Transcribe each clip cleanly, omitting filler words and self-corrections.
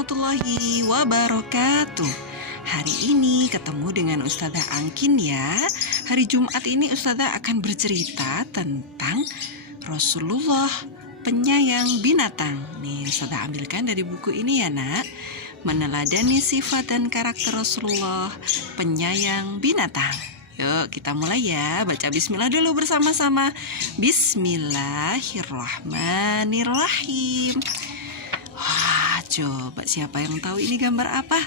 warahmatullahi wabarakatuh. Hari ini ketemu dengan Ustazah Angkin ya. Hari Jumat ini Ustazah akan bercerita tentang Rasulullah penyayang binatang. Nih Ustazah ambilkan dari buku ini ya nak. Meneladani sifat dan karakter Rasulullah penyayang binatang. Yuk kita mulai ya. Baca bismillah dulu bersama-sama. Bismillahirrahmanirrahim. Wah, coba siapa yang tahu ini gambar apa?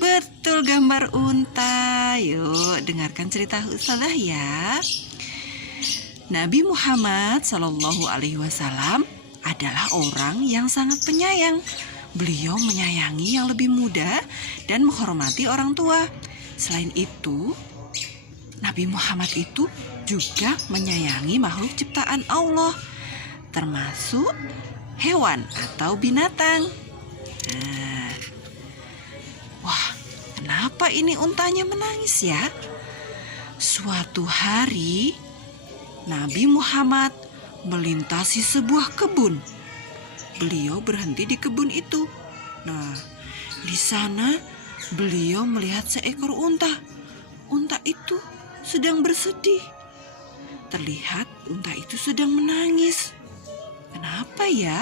Betul, gambar unta. Yuk dengarkan cerita Ustazah ya. Nabi Muhammad Shallallahu Alaihi Wasallam adalah orang yang sangat penyayang. Beliau menyayangi yang lebih muda dan menghormati orang tua. Selain itu, Nabi Muhammad itu juga menyayangi makhluk ciptaan Allah, termasuk hewan atau binatang. Nah, wah, kenapa ini untanya menangis ya? Suatu hari, Nabi Muhammad melintasi sebuah kebun. Beliau berhenti di kebun itu. Nah, di sana beliau melihat seekor unta. Unta itu sedang bersedih. Terlihat unta itu sedang menangis. Kenapa ya?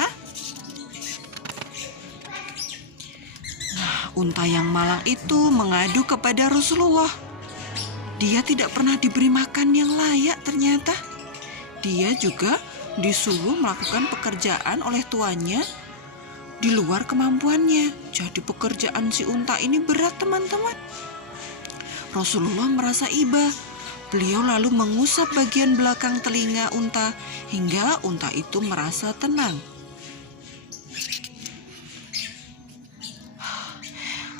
Nah, unta yang malang itu mengadu kepada Rasulullah. Dia tidak pernah diberi makan yang layak ternyata. Dia juga disuruh melakukan pekerjaan oleh tuannya di luar kemampuannya. Jadi pekerjaan si unta ini berat teman-teman. Rasulullah merasa iba. Beliau lalu mengusap bagian belakang telinga unta hingga unta itu merasa tenang.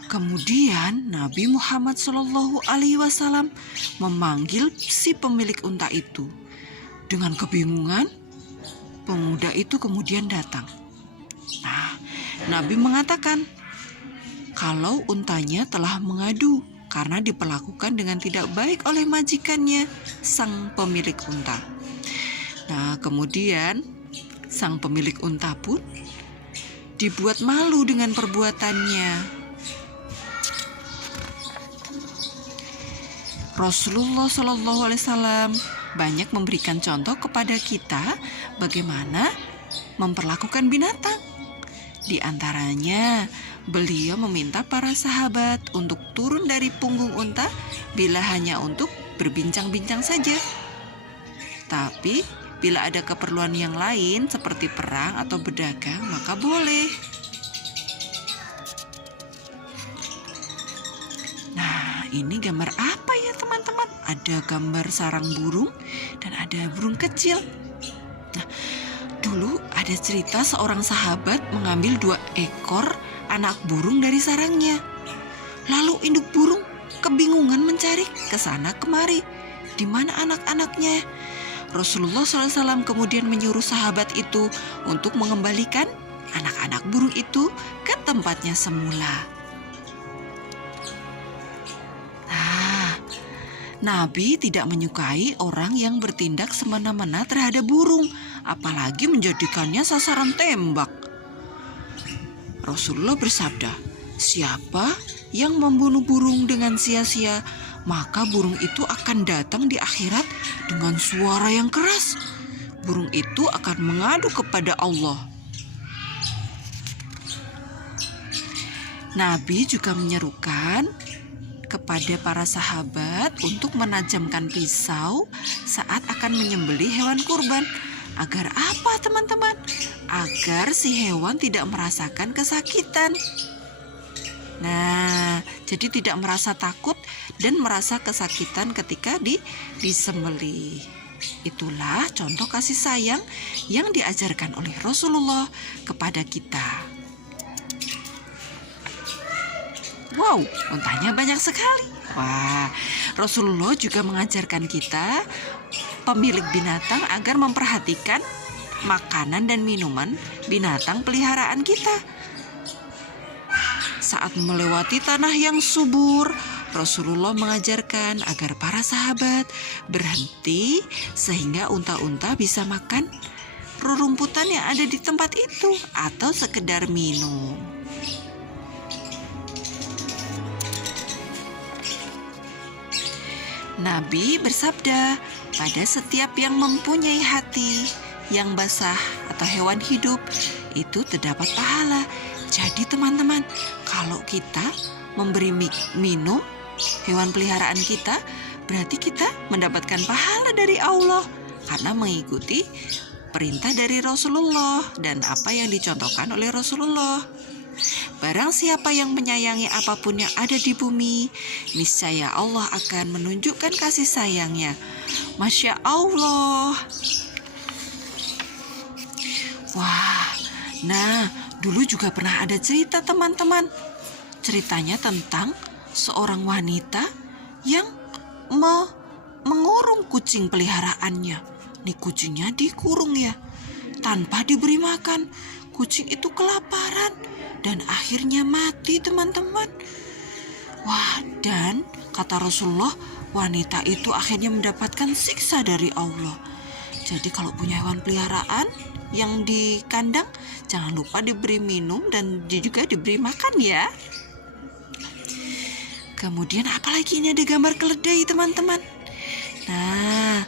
Kemudian Nabi Muhammad Shallallahu Alaihi Wasallam memanggil si pemilik unta itu. Dengan kebingungan, pemuda itu kemudian datang. Nah, Nabi mengatakan kalau untanya telah mengadu karena diperlakukan dengan tidak baik oleh majikannya, sang pemilik unta. Nah, kemudian sang pemilik unta pun dibuat malu dengan perbuatannya. Rasulullah Shallallahu Alaihi Wasallam banyak memberikan contoh kepada kita bagaimana memperlakukan binatang. Di antaranya, beliau meminta para sahabat untuk turun dari punggung unta bila hanya untuk berbincang-bincang saja. Tapi bila ada keperluan yang lain seperti perang atau berdagang, maka boleh. Nah, ini gambar apa ya teman-teman? Ada gambar sarang burung dan ada burung kecil. Nah, dulu ada cerita seorang sahabat mengambil 2 ekor anak burung dari sarangnya. Lalu induk burung kebingungan mencari ke sana kemari. Di mana anak-anaknya? Rasulullah SAW kemudian menyuruh sahabat itu untuk mengembalikan anak-anak burung itu ke tempatnya semula. Nah, Nabi tidak menyukai orang yang bertindak semena-mena terhadap burung, apalagi menjadikannya sasaran tembak. Rasulullah bersabda, siapa yang membunuh burung dengan sia-sia, maka burung itu akan datang di akhirat dengan suara yang keras. Burung itu akan mengadu kepada Allah. Nabi juga menyerukan kepada para sahabat untuk menajamkan pisau saat akan menyembelih hewan kurban. Agar apa teman-teman? Agar si hewan tidak merasakan kesakitan. Nah, jadi tidak merasa takut dan merasa kesakitan ketika disembelih. Itulah contoh kasih sayang yang diajarkan oleh Rasulullah kepada kita. Wow, untanya banyak sekali. Wah, Rasulullah juga mengajarkan kita pemilik binatang agar memperhatikan makanan dan minuman binatang peliharaan kita. Saat melewati tanah yang subur, Rasulullah mengajarkan agar para sahabat berhenti sehingga unta-unta bisa makan rerumputan yang ada di tempat itu atau sekedar minum. Nabi bersabda, pada setiap yang mempunyai hati yang basah atau hewan hidup itu terdapat pahala. Jadi teman-teman, kalau kita memberi minum hewan peliharaan kita, berarti kita mendapatkan pahala dari Allah karena mengikuti perintah dari Rasulullah dan apa yang dicontohkan oleh Rasulullah. Barang siapa yang menyayangi apapun yang ada di bumi, niscaya Allah akan menunjukkan kasih sayangnya. Masya Allah. Wah, nah dulu juga pernah ada cerita teman-teman. Ceritanya tentang seorang wanita yang mengurung kucing peliharaannya. Nih kucingnya dikurung ya, tanpa diberi makan. Kucing itu kelaparan dan akhirnya mati teman-teman. Wah, dan kata Rasulullah, wanita itu akhirnya mendapatkan siksa dari Allah. Jadi kalau punya hewan peliharaan yang di kandang, jangan lupa diberi minum dan juga diberi makan ya. Kemudian apalagi ini ada gambar keledai teman-teman. Nah,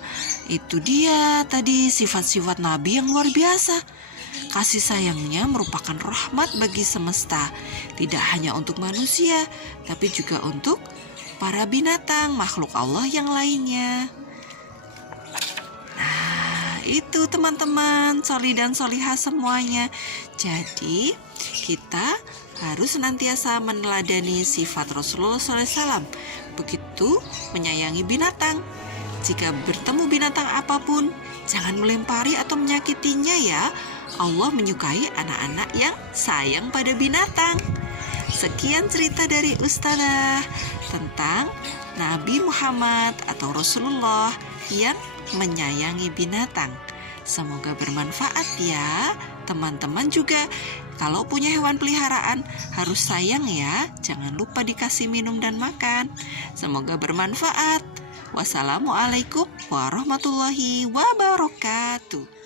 itu dia tadi sifat-sifat Nabi yang luar biasa. Kasih sayangnya merupakan rahmat bagi semesta, tidak hanya untuk manusia, tapi juga untuk para binatang, makhluk Allah yang lainnya. Nah, itu teman-teman, soli dan solihah semuanya. Jadi, kita harus senantiasa meneladani sifat Rasulullah SAW, begitu menyayangi binatang. Jika bertemu binatang apapun, jangan melempari atau menyakitinya ya. Allah menyukai anak-anak yang sayang pada binatang. Sekian cerita dari Ustazah tentang Nabi Muhammad atau Rasulullah yang menyayangi binatang. Semoga bermanfaat ya. Teman-teman juga kalau punya hewan peliharaan harus sayang ya. Jangan lupa dikasih minum dan makan. Semoga bermanfaat. Wassalamualaikum warahmatullahi wabarakatuh.